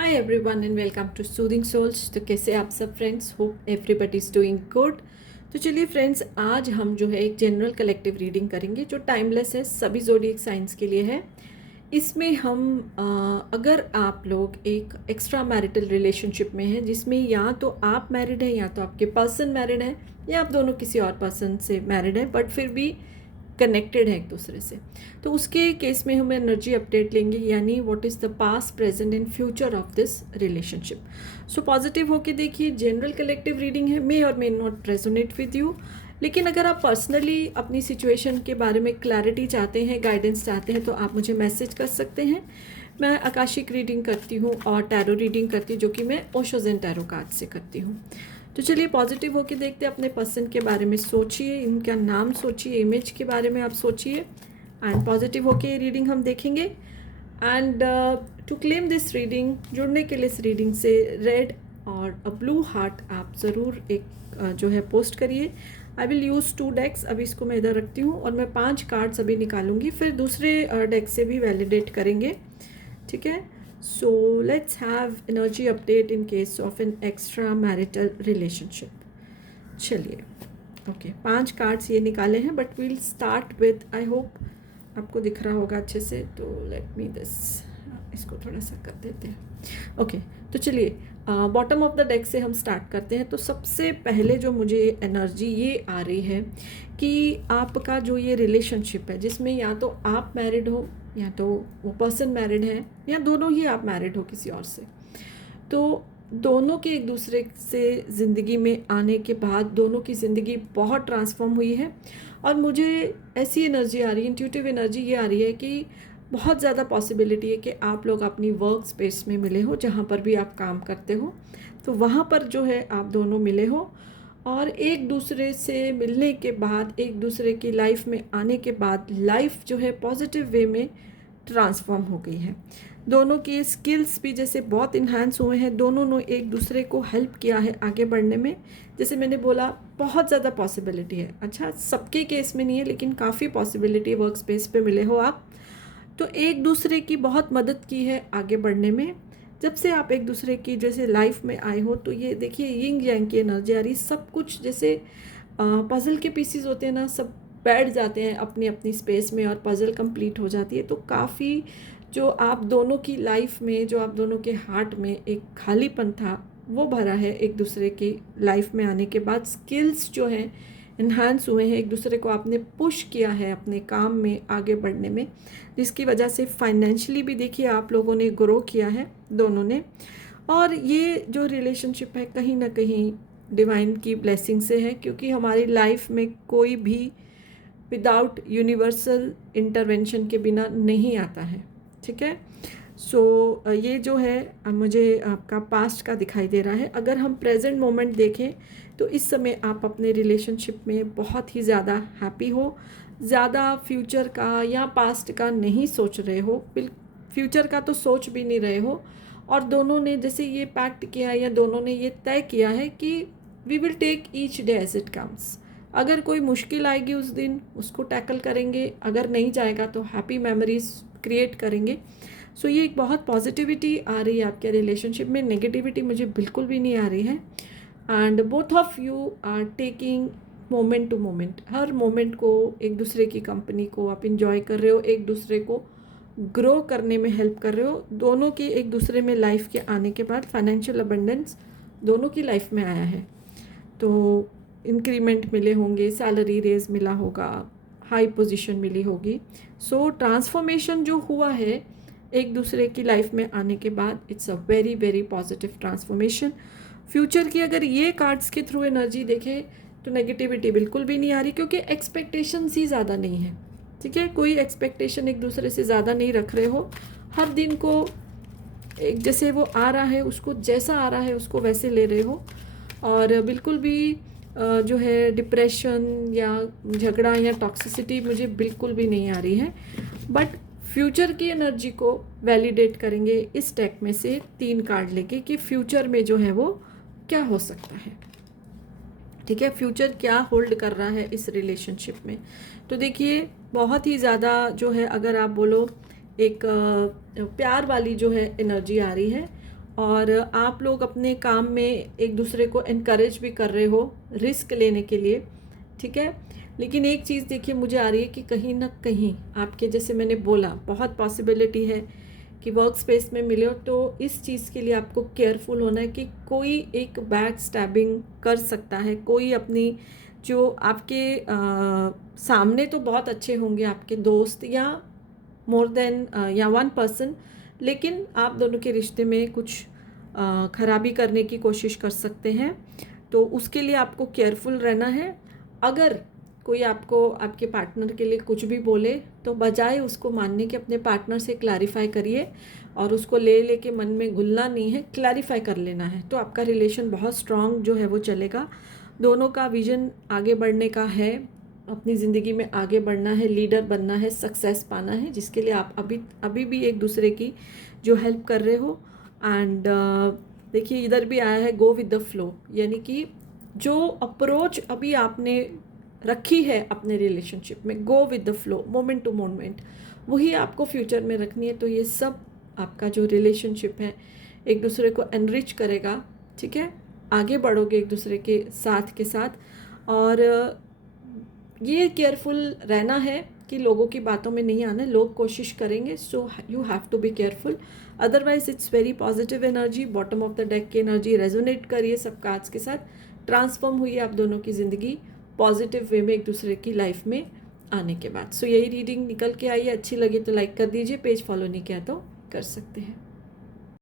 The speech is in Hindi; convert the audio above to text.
Hi everyone and welcome to soothing souls. तो कैसे आप सब friends? Hope everybody is doing good. तो चलिए फ्रेंड्स, आज हम जो है एक जनरल कलेक्टिव रीडिंग करेंगे जो टाइमलेस है, सभी ज़ोडिएक साइंस के लिए है। इसमें हम अगर आप लोग एक एक्स्ट्रा मैरिटल रिलेशनशिप में हैं जिसमें या तो आप मैरिड हैं या तो आपके पर्सन मैरिड है या आप दोनों किसी और पर्सन से मैरिड है बट फिर भी कनेक्टेड है एक दूसरे से, तो उसके केस में हम एनर्जी अपडेट लेंगे, यानी what is the past present and future of this relationship. So positive होके देखिए, जनरल कलेक्टिव रीडिंग है, मे और may not resonate with you, लेकिन अगर आप पर्सनली अपनी सिचुएशन के बारे में क्लैरिटी चाहते हैं, गाइडेंस चाहते हैं, तो आप मुझे मैसेज कर सकते हैं। मैं आकाशिक रीडिंग करती हूँ और टैरो रीडिंग करती हूँ, जो कि मैं ओशो ज़ेन टैरो कार्ड से करती हूँ। तो चलिए पॉजिटिव होके देखते हैं, अपने पर्सन के बारे में सोचिए, इनका नाम सोचिए, इमेज के बारे में आप सोचिए एंड पॉजिटिव होके रीडिंग हम देखेंगे। And to claim this reading, जुड़ने के लिए इस रीडिंग से रेड और अ ब्लू हार्ट आप ज़रूर एक जो है पोस्ट करिए। आई विल यूज़ 2 डेक्स, अभी इसको मैं इधर रखती हूँ और मैं 5 कार्ड्स अभी निकालूंगी, फिर दूसरे डेक से भी वैलिडेट करेंगे, ठीक है। So let's have energy update in case of an extramarital relationship. चलिए, ओके, 5 कार्ड्स ये निकाले हैं, but we'll start with, I hope आपको दिख रहा होगा अच्छे से, तो लेट मी दिस, इसको थोड़ा सा कर देते हैं। ओके, तो चलिए बॉटम ऑफ द डेक से हम स्टार्ट करते हैं। तो सबसे पहले जो मुझे एनर्जी ये आ रही है कि आपका जो ये रिलेशनशिप है, जिसमें या तो आप मैरिड हो या तो वो पर्सन मैरिड है या दोनों ही आप मैरिड हो किसी और से, तो दोनों के एक दूसरे से ज़िंदगी में आने के बाद दोनों की ज़िंदगी बहुत ट्रांसफॉर्म हुई है। और मुझे ऐसी एनर्जी आ रही है, इंट्यूटिव एनर्जी ये आ रही है कि बहुत ज़्यादा पॉसिबिलिटी है कि आप लोग अपनी वर्क स्पेस में मिले हो, जहाँ पर भी आप काम करते हो, तो वहाँ पर जो है आप दोनों मिले हो और एक दूसरे से मिलने के बाद, एक दूसरे की लाइफ में आने के बाद लाइफ जो है पॉजिटिव वे में ट्रांसफॉर्म हो गई है। दोनों के स्किल्स भी जैसे बहुत इन्हांस हुए हैं, दोनों ने एक दूसरे को हेल्प किया है आगे बढ़ने में। जैसे मैंने बोला, बहुत ज़्यादा पॉसिबिलिटी है, अच्छा सबके केस में नहीं है लेकिन काफ़ी पॉसिबिलिटी है, वर्क स्पेस पे मिले हो आप, तो एक दूसरे की बहुत मदद की है आगे बढ़ने में। जब से आप एक दूसरे की जैसे लाइफ में आए हो, तो ये देखिए यिंग यांग की एनर्जी आ रही, सब कुछ जैसे पज़ल के पीसीज होते हैं ना, सब बैठ जाते हैं अपनी अपनी स्पेस में और पज़ल कंप्लीट हो जाती है। तो काफ़ी जो आप दोनों की लाइफ में, जो आप दोनों के हार्ट में एक खालीपन था, वो भरा है एक दूसरे की लाइफ में आने के बाद। स्किल्स जो हैं इन्हांस हुए हैं, एक दूसरे को आपने पुश किया है अपने काम में आगे बढ़ने में, जिसकी वजह से फाइनेंशियली भी देखिए आप लोगों ने ग्रो किया है दोनों ने। और ये जो रिलेशनशिप है कहीं ना कहीं डिवाइन की ब्लेसिंग से है, क्योंकि हमारी लाइफ में कोई भी विदाउट यूनिवर्सल इंटरवेंशन के बिना नहीं आता है, ठीक है। सो ये जो है मुझे आपका पास्ट का दिखाई दे रहा है। अगर हम प्रेजेंट मोमेंट देखें तो इस समय आप अपने रिलेशनशिप में बहुत ही ज़्यादा हैप्पी हो, ज़्यादा फ्यूचर का या पास्ट का नहीं सोच रहे हो, फ्यूचर का तो सोच भी नहीं रहे हो। और दोनों ने जैसे ये पैक्ट किया या दोनों ने ये तय किया है कि we will take each day as it comes. अगर कोई मुश्किल आएगी उस दिन उसको टैकल करेंगे, अगर नहीं जाएगा तो हैप्पी मेमोरीज क्रिएट करेंगे। सो ये एक बहुत पॉजिटिविटी आ रही है आपके रिलेशनशिप में, नेगेटिविटी मुझे बिल्कुल भी नहीं आ रही है। And both of you are taking moment to moment, हर मोमेंट को, एक दूसरे की कंपनी को आप इंजॉय कर रहे हो, एक दूसरे को ग्रो करने में हेल्प कर रहे हो। दोनों की एक दूसरे में लाइफ के आने के बाद फाइनेंशियल अबंडेंस दोनों की लाइफ में आया है, तो इंक्रीमेंट मिले होंगे, सैलरी रेज मिला होगा, हाई पोजीशन मिली होगी। सो ट्रांसफॉर्मेशन जो हुआ है एक दूसरे की लाइफ में आने के बाद, it's a very very positive transformation. Future की अगर ये कार्ड्स के थ्रू एनर्जी देखें तो नेगेटिविटी बिल्कुल भी नहीं आ रही, क्योंकि एक्सपेक्टेशंस ही ज़्यादा नहीं है, ठीक है। कोई एक्सपेक्टेशन एक दूसरे से ज़्यादा नहीं रख रहे हो, हर दिन को एक जैसे वो आ रहा है उसको, जैसा आ रहा है उसको वैसे ले रहे हो। और बिल्कुल भी जो है डिप्रेशन या झगड़ा या टॉक्सिसिटी मुझे बिल्कुल भी नहीं आ रही है। बट फ्यूचर की एनर्जी को वैलिडेट करेंगे इस डेक में से 3 कार्ड लेके कि फ्यूचर में जो है वो क्या हो सकता है, ठीक है। फ्यूचर क्या होल्ड कर रहा है इस रिलेशनशिप में। तो देखिए बहुत ही ज़्यादा जो है, अगर आप बोलो एक प्यार वाली जो है एनर्जी आ रही है, और आप लोग अपने काम में एक दूसरे को इनकरेज भी कर रहे हो रिस्क लेने के लिए, ठीक है। लेकिन एक चीज़ देखिए मुझे आ रही है कि कहीं ना कहीं आपके, जैसे मैंने बोला, बहुत पॉसिबिलिटी है कि वर्क स्पेस में मिले हो, तो इस चीज़ के लिए आपको केयरफुल होना है कि कोई एक बैक स्टैबिंग कर सकता है, कोई अपनी जो आपके सामने तो बहुत अच्छे होंगे आपके दोस्त या मोर देन या वन पर्सन, लेकिन आप दोनों के रिश्ते में कुछ खराबी करने की कोशिश कर सकते हैं। तो उसके लिए आपको केयरफुल रहना है। अगर कोई आपको आपके पार्टनर के लिए कुछ भी बोले तो बजाय उसको मानने के अपने पार्टनर से क्लैरिफाई करिए, और उसको ले के मन में घुलना नहीं है, क्लैरिफाई कर लेना है। तो आपका रिलेशन बहुत स्ट्रांग जो है वो चलेगा। दोनों का विजन आगे बढ़ने का है, अपनी ज़िंदगी में आगे बढ़ना है, लीडर बनना है, सक्सेस पाना है, जिसके लिए आप अभी भी एक दूसरे की जो हेल्प कर रहे हो। एंड देखिए इधर भी आया है गो विद द फ्लो, यानी कि जो अप्रोच अभी आपने रखी है अपने रिलेशनशिप में, go with the flow, moment to moment, वही आपको फ्यूचर में रखनी है। तो ये सब आपका जो रिलेशनशिप है एक दूसरे को एनरिच करेगा, ठीक है। आगे बढ़ोगे एक दूसरे के साथ। और ये केयरफुल रहना है कि लोगों की बातों में नहीं आना है। लोग कोशिश करेंगे, so you have to be careful, otherwise it's very positive energy, bottom of the deck की एनर्जी रेजोनेट करिए सब कार्ड्स के साथ। ट्रांसफॉर्म हुई आप दोनों की ज़िंदगी पॉजिटिव वे में एक दूसरे की लाइफ में आने के बाद। सो यही रीडिंग निकल के आई है। अच्छी लगी तो लाइक कर दीजिए, पेज फॉलो नहीं किया तो कर सकते हैं।